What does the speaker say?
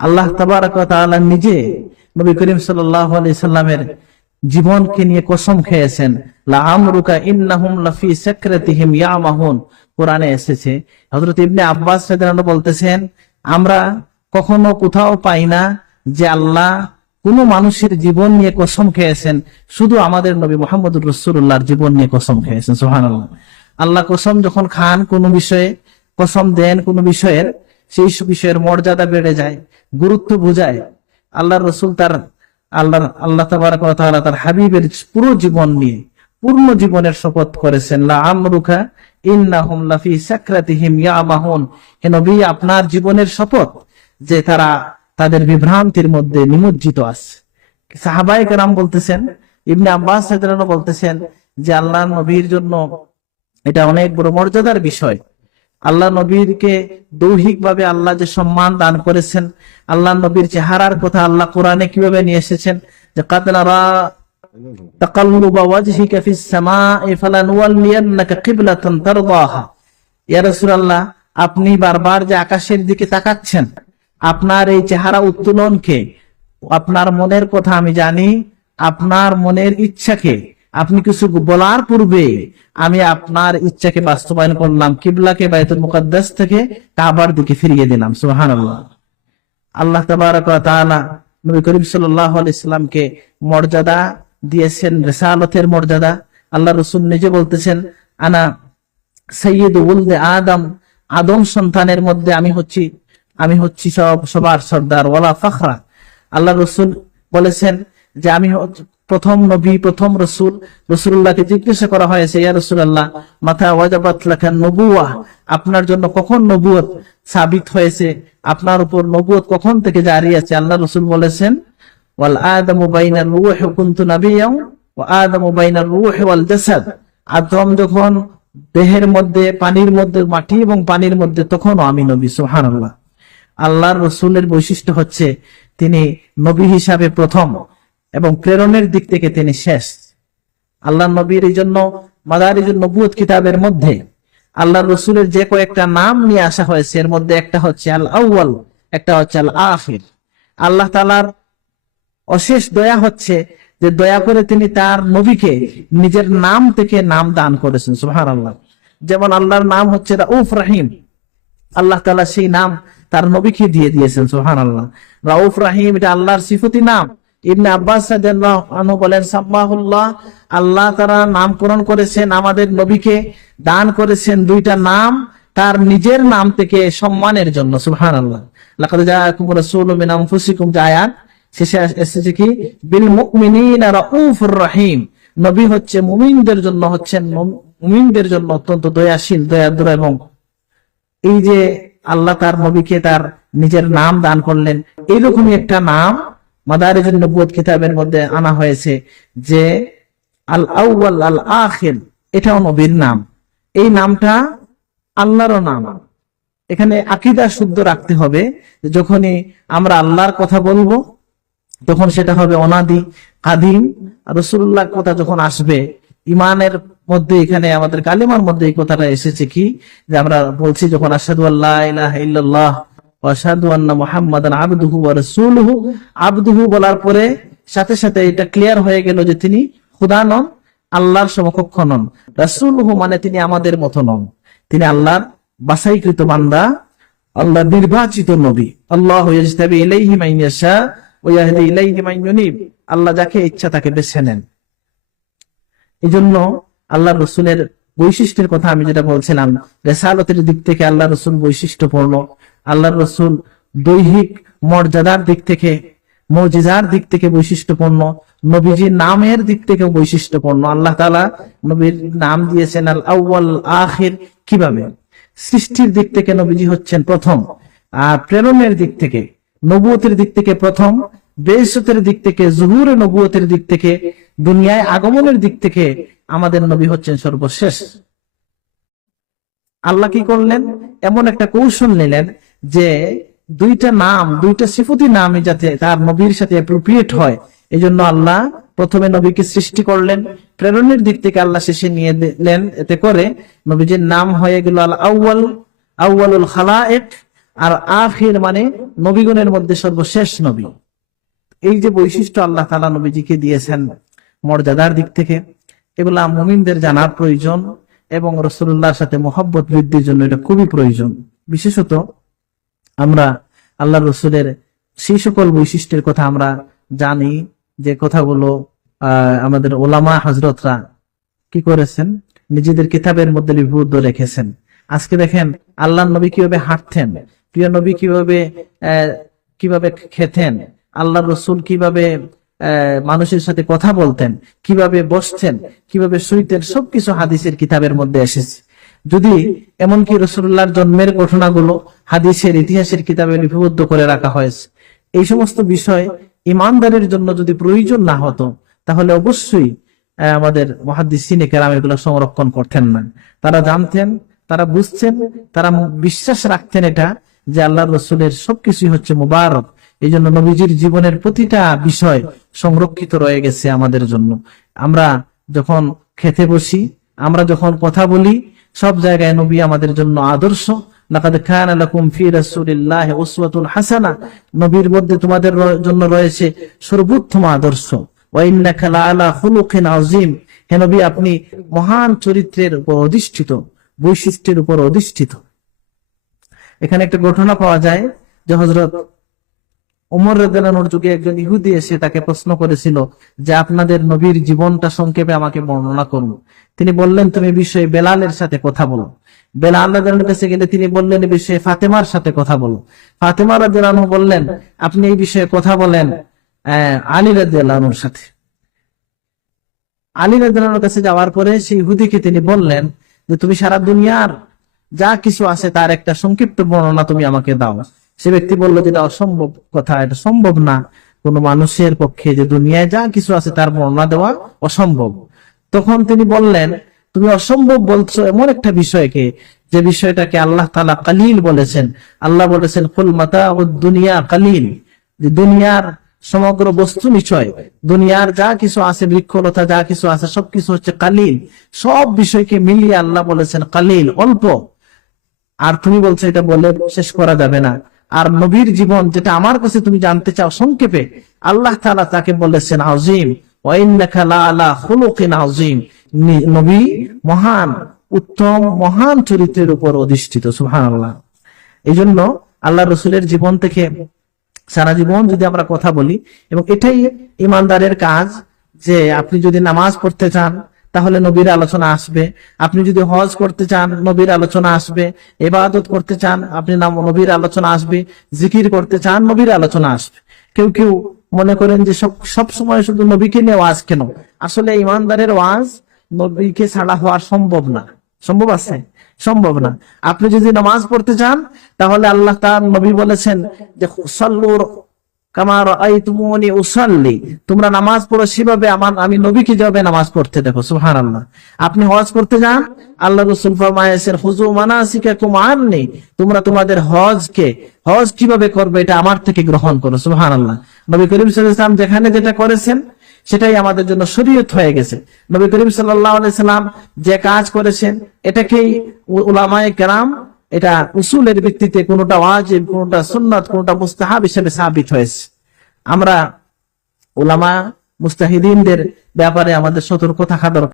আল্লাহ তাবারাক ওয়া তাআলা নিজে নবী করিম সাল্লাল্লাহু আলাইহি সাল্লামের জীবনকে নিয়ে কসম খেয়েছেন, লা আমরুকা ইন্নাহুম লাফি সাকরাতিহিম ইয়ামাহুন। কোরআনে এসেছে। হযরত ইবনে আব্বাস রাদিয়াল্লাহু আনহু বলতেছেন, আমরা কখনো কোথাও পাই না যে আল্লাহ কোন মানুষের জীবন নিয়ে কসম খেয়েছেন, শুধু আমাদের নবী মুহাম্মদুর রাসূলুল্লাহর জীবন নিয়ে কসম খেয়েছেন। সুবহানাল্লাহ। আল্লাহ কসম যখন খান কোন বিষয়ে, কসম দেন কোন বিষয়ের, সেই বিষয়ের মর্যাদা বেড়ে যায়, গুরুত্ব বোঝায়। আল্লাহ রসুল তার আল্লাহ তাবারাক ওয়া তাআলা তার হাবিবের পুরো জীবন নিয়ে পূর্ণ জীবনের শপথ করেছেন, লা আমরুকা ইন্নাহুম লাফি সাকরাতিহিম ইয়ামাহুন। হে নবী, আপনার জীবনের শপথ যে তারা তাদের বিভ্রান্তির মধ্যে নিমজ্জিত আছে। সাহাবায়ে কেরাম বলতেছেন, ইবনে আব্বাস রাদিয়াল্লাহু আনহু বলতেছেন যে আল্লাহ নবীর জন্য এটা অনেক বড় মর্যাদার বিষয়। আল্লাহ নবীরকে দৈহিকভাবে আল্লাহ যে সম্মান দান করেছেন, আল্লাহ নবীর চেহারার কথা আল্লাহ কোরআনে কিভাবে নিয়ে এসেছেন, যে কাদ নারা তাকাল্লুবা ওয়াজহিকা ফিস সামাই ফালানুওয়াল্লিয়ান্নাকা কিবলাতান তারদাহা। ইয়া রাসূলুল্লাহ, আপনি বারবার যে আকাশের দিকে তাকাচ্ছেন, আপনার এই চেহারা উত্তোলনকে, আপনার মনের কথা আমি জানি, আপনার মনের ইচ্ছাকে আপনি কিছু বলার পূর্বে আমি আপনার ইচ্ছাকে বাস্তবায়ন করলাম, কিবলাকে বাইতুল মুকাদ্দাস থেকে কাবার দিকে ফিরিয়ে দিলাম। সুবহানাল্লাহ। আল্লাহ তাবারাক ওয়া তাআলা নবী করিম সাল্লাল্লাহু আলাইহি সাল্লামকে মর্যাদা দিয়েছেন, রিসালাতের মর্যাদা। আল্লাহ রাসূল নিজে বলতেছেন, আনা সাইয়্যিদু ওয়ালদে আদম, আদম সন্তানের মধ্যে আমি হচ্ছি সবার সর্দার, ওয়ালা ফখরা। আল্লাহ রাসূল বলেছেন যে আমি প্রথম নবী, প্রথম রসুল। রাসূলুল্লাহকে জিজ্ঞাসা করা হয়েছে, ইয়া রাসূলুল্লাহ, মাথা ওয়াজাবাত লাকা নবুওয়াহ, আপনার জন্য কখন নবুয়ত সাবিত হয়েছে, আপনার উপর নবুয়ত কখন থেকে জারি আছে? আল্লাহ রাসূল বলেছেন, ওয়াল আদামু বাইনার রূহি কুনতু নাবিয়্যান ওয়া আদামু বাইনার রূহি ওয়াল জাসাদ। আদম যখন দেহের মধ্যে, পানির মধ্যে, মাটি এবং পানির মধ্যে, তখনও আমি নবী। সুবহানাল্লাহ। আল্লাহর রাসূলের বৈশিষ্ট্য হচ্ছে তিনি নবী হিসাবে প্রথম এবং প্রেরণের দিক থেকে তিনি শেষ। আল্লাহ নবীর এই জন্য মাদারিজুন নবুয়ত কিতাবের মধ্যে আল্লাহর রাসূলের যে কয়েকটা নাম নিয়ে আসা হয়েছে, এর মধ্যে একটা হচ্ছে আল আউয়াল, একটা হচ্ছে আল আখির। আল্লাহ তাআলার অশেষ দয়া হচ্ছে যে দয়া করে তিনি তার নবীকে নিজের নাম থেকে নাম দান করেছেন। সুবহানাল্লাহ। যেমন আল্লাহর নাম হচ্ছে রাউফ রাহিম, আল্লাহ তাআলা সেই নাম তার নবীকে দিয়ে দিয়েছেন। সুবহানাল্লাহ। রাউফ রাহিম এটা আল্লাহর সিফতি নাম। ইবনে আব্বাস রাদিয়াল্লাহু আনহু বলেন, সাম্মাহুল্লাহ, আল্লাহ তাআলা নামকরণ করেছেন, আমাদের নবীকে দান করেছেন দুইটা নাম তার নিজের নাম থেকে সম্মানের জন্য। সুবহানাল্লাহ। লাকাদ জাআকুম রাসূলুম মিন আনফুসিকুম, যে আয়াত শেষে এসেছে কি, বিল মুমিনিনা রাউফুর রহিম। নবী হচ্ছে মুমিনদের জন্য অত্যন্ত দয়াশীল, দয়াদ্র। এবং এই যে আল্লাহ তার নবীকে তার নিজের নাম দান করলেন, এইরকমই একটা নাম মাদারিজুন নবুয়ত কিতাবের মধ্যে আনা হয়েছে যে আল আউয়াল আল আখির, এটাও নবীর নাম। এই নামটা আল্লাহর নাম। এখানে আকীদা শুদ্ধ রাখতে হবে, যখনই আমরা আল্লাহর কথা বলবো তখন সেটা হবে অনাদি, কাদিম। রাসূলুল্লাহর কথা যখন আসবে, ইমানের মধ্যে, এখানে আমাদের কালিমার মধ্যে এই কথাটা এসেছে কি, যে আমরা বলছি যখন আশহাদু আল্লা ইলাহা ইল্লাল্লাহ ওয়া আশহাদু আন্না মুহাম্মাদান আবদুহু ওয়া রাসূলুহু, আবদুহু বলার পরে সাথে সাথে এটা ক্লিয়ার হয়ে গেল যে তিনি খোদা নন, আল্লাহর সমকক্ষ নন। রাসূলুহু মানে তিনি আমাদের মতো নন, তিনি আল্লাহর বাছাইকৃত বান্দা, আল্লাহর নির্বাচিত নবী। আল্লাহু ইয়াজতাবি ইলাইহি মান ইয়াশা ওয়া ইয়াহদি ইলাইহি মান ইউনিব, আল্লাহ যাকে ইচ্ছা তাকে বেছে নেন। এই জন্য আল্লাহ রসুলের বৈশিষ্ট্যের কথা আমি যেটা বলছিলাম, রিসালাতের দিক থেকে আল্লাহ রসুল বৈশিষ্ট্যপূর্ণ। আল্লাহ রসুল দৈহিক মর্যাদার দিক থেকে, মুজিজার দিক থেকে বৈশিষ্ট্যপূর্ণ, নবীজির নামের দিক থেকে বৈশিষ্ট্যপূর্ণ। আল্লাহ তাআলা নবীর নাম দিয়েছেন আল আউয়াল আখির। কিভাবে? সৃষ্টির দিক থেকে নবীজি হচ্ছেন প্রথম, আর প্রেরণের দিক থেকে, নবুয়তের দিক থেকে প্রথম, বেইসতের দিক থেকে, জুহুরে নবুয়তের দিক থেকে, দুনিয়ায় আগমনের দিক থেকে আমাদের নবী হচ্ছেন সর্বশেষ। আল্লাহ কি করলেন? এমন একটা কৌশল নিলেন যে দুইটা নাম, দুইটা সিফতি নাম যাতে তার নবীর সাথে অ্যাপ্রোপ্রিয়েট হয়, এই জন্য আল্লাহ প্রথমে নবীকে সৃষ্টি করলেন, প্রেরণের দিক থেকে আল্লাহ শেষে নিয়ে দিলেন। এতে করে নবীজির নাম হয়ে গেল আল আউয়াল, আউয়ালুল খালায়েক, আর আখির মানে নবীগণের মধ্যে সর্বশেষ নবী। এই যে বৈশিষ্ট্য আল্লাহ তাআলা নবীজিকে দিয়েছেন মর্যাদার দিক থেকে, এগুলা মুমিনদের জানার প্রয়োজন এবং রাসূলুল্লাহর সাথে মহব্বত বৃদ্ধির জন্য এটা খুবই প্রয়োজন। বিশেষত আমরা আল্লাহ রসুলের সেই সকল বৈশিষ্ট্যের কথা আমরা জানি, যে কথাগুলো আমাদের ওলামা হযরতরা কি করেছেন, নিজেদের কিতাবের মধ্যে লিপিবদ্ধ রেখেছেন। আজকে দেখেন আল্লাহর নবী কিভাবে হাঁটতেন, প্রিয় নবী কিভাবে খেতেন, আল্লাহর রসুল কিভাবে মানুষের সাথে কথা বলতেন, কিভাবে বসতেন, কিভাবে শুইতেন, সবকিছু হাদিসের কিতাবের মধ্যে এসেছে। যদি এমনকি রাসূলুল্লাহর জন্মের ঘটনাগুলো হাদিসের ইতিহাসের কিতাবে লিপিবদ্ধ করে রাখা হয়েছে। এই সমস্ত বিষয় ইমানদারের জন্য যদি প্রয়োজন না হতো, তাহলে অবশ্যই আমাদের মুহাদ্দিসিনে কেরাম এগুলো সংরক্ষণ করতেন না। তারা জানতেন, তারা বুঝছেন, তারা বিশ্বাস রাখতেন এটা যে আল্লাহর রসুলের সবকিছুই হচ্ছে মুবারক। এই জন্য নবীজির জীবনের প্রতিটা বিষয় সংরক্ষিত রয়ে গেছে আমাদের জন্য। আমরা যখন খেতে বসি, আমরা যখন কথা বলি, সব জায়গায় নবী আমাদের জন্য আদর্শ। লাকাদ কানা লাকুম ফি রাসূলিল্লাহি উসওয়াতুন হাসানাহ, নবীর মধ্যে তোমাদের জন্য রয়েছে সর্বোত্তম আদর্শ। ওয়া ইন্নাকা লাআলা খুলুকিন আযীম, হে নবী আপনি মহান চরিত্রের উপর অধিষ্ঠিত, বৈশিষ্ট্যের উপর অধিষ্ঠিত। এখানে একটা ঘটনা পাওয়া যায় যে হযরত ওমর রাদিয়াল্লাহু আনহুর যুগে একজন ইহুদি এসে তাকে প্রশ্ন করেছিল যে আপনাদের নবীর জীবনটা সংক্ষেপে আমাকে বর্ণনা করুন। তিনি বললেন তুমি বিষয়ে বেলালের সাথে কথা বলো। বেলাল রাদিয়াল্লাহু আনহুর কাছে গেলে তিনি বললেন এই বিষয়ে ফাতেমার সাথে কথা বলো। ফাতেমা রাদিয়াল্লাহু আনহু বললেন আপনি এই বিষয়ে কথা বলেন আলী রাদিয়াল্লাহু আনহুর সাথে। আলী রাদিয়াল্লাহু আনহুর কাছে যাওয়ার পরে সেই ইহুদিকে তিনি বললেন যে তুমি সারা দুনিয়ার যা কিছু আছে তার একটা সংক্ষিপ্ত বর্ণনা তুমি আমাকে দাও। সে ব্যক্তি বলল যে এটা অসম্ভব কথা, এটা সম্ভব না কোন মানুষের পক্ষে যে দুনিয়ায় যা কিছু আছে তার বর্ণনা দেওয়া অসম্ভব। তখন তিনি বললেন তুমি অসম্ভব বলছো এমন একটা বিষয়কে, যে বিষয়টাকে আল্লাহ তাআলা কালিল বলেছেন। আল্লাহ বলেছেন কুল মাতাউদ দুনিয়া কালিল, যে দুনিয়ার সমগ্র বস্তু নিশ্চয়, দুনিয়ার যা কিছু আছে, বৃক্ষলতা যা কিছু আছে সবকিছু হচ্ছে কালিল। সব বিষয়কে মিলিয়ে আল্লাহ বলেছেন কালিল, অল্প। আর তুমি বলছো এটা বলে শেষ করা যাবে না। আর নবীর জীবন যেটা আমার কাছে তুমি জানতে চাও সংক্ষেপে, আল্লাহ তাআলা তাকে বলেছেন আযীম, ওয়া ইন্নাকা লাআলা খুলুকিন আযীম, নবী মহান, উত্তম, মহান চরিত্রের উপর অধিষ্ঠিত। সুবহানাল্লাহ। এই জন্য আল্লাহ রসুলের জীবন থেকে সারা জীবন যদি আমরা কথা বলি, এবং এটাই ইমানদারের কাজ, যে আপনি যদি নামাজ পড়তে চান তাহলে নবীর আলোচনা আসবে, আপনি যদি হজ করতে চান নবীর আলোচনা আসবে, ইবাদত করতে চান আপনি নবীর আলোচনা আসবে, জিকির করতে চান নবীর আলোচনা আসবে। কেউ কেউ মনে করেন যে সব সময় শুধু নবীকে নিয়ে ওয়াজ কেন? আসলে ইমানদারের ওয়াজ নবীকে ছাড়া হওয়া সম্ভব না। সম্ভব আছে? সম্ভব না। আপনি যদি নামাজ পড়তে চান তাহলে আল্লাহ তাআলা নবী বলেছেন যে সাল্লু কামা রাআইতুমুনি উসাল্লি, তোমরা নামাজ পড়ো সেভাবে আমি নবীকে যেভাবে নামাজ পড়তে দেখো। সুবহানাল্লাহ। আপনি হজ করতে যান, আল্লাহ রাসূল ফরমায়েছেন হুজু মানাসিকাকুম আন্নি, তোমরা তোমাদের হজ কিভাবে করবে এটা আমার থেকে গ্রহণ করো। সুবহানাল্লাহ। নবী করিম সাল্লাল্লাহু আলাইহি ওয়াসাল্লাম যেখানে যেটা করেছেন সেটাই আমাদের জন্য শরীয়ত হয়ে গেছে। নবী করিম সাল্লাল্লাহু আলাইহি ওয়াসাল্লাম যে কাজ করেছেন এটাকেই উলামায়ে কেরাম এটা উসুলের ভিত্তিতে কোনটা ওয়াজিব, কোনটা সুন্নাত, কোনটা মুস্তাহাব হিসেবে সাবিত হয়েছে। আমরা উলামা মুস্তাহিদিনদের ব্যাপারে আমাদের সতর্ক থাকা দরকার।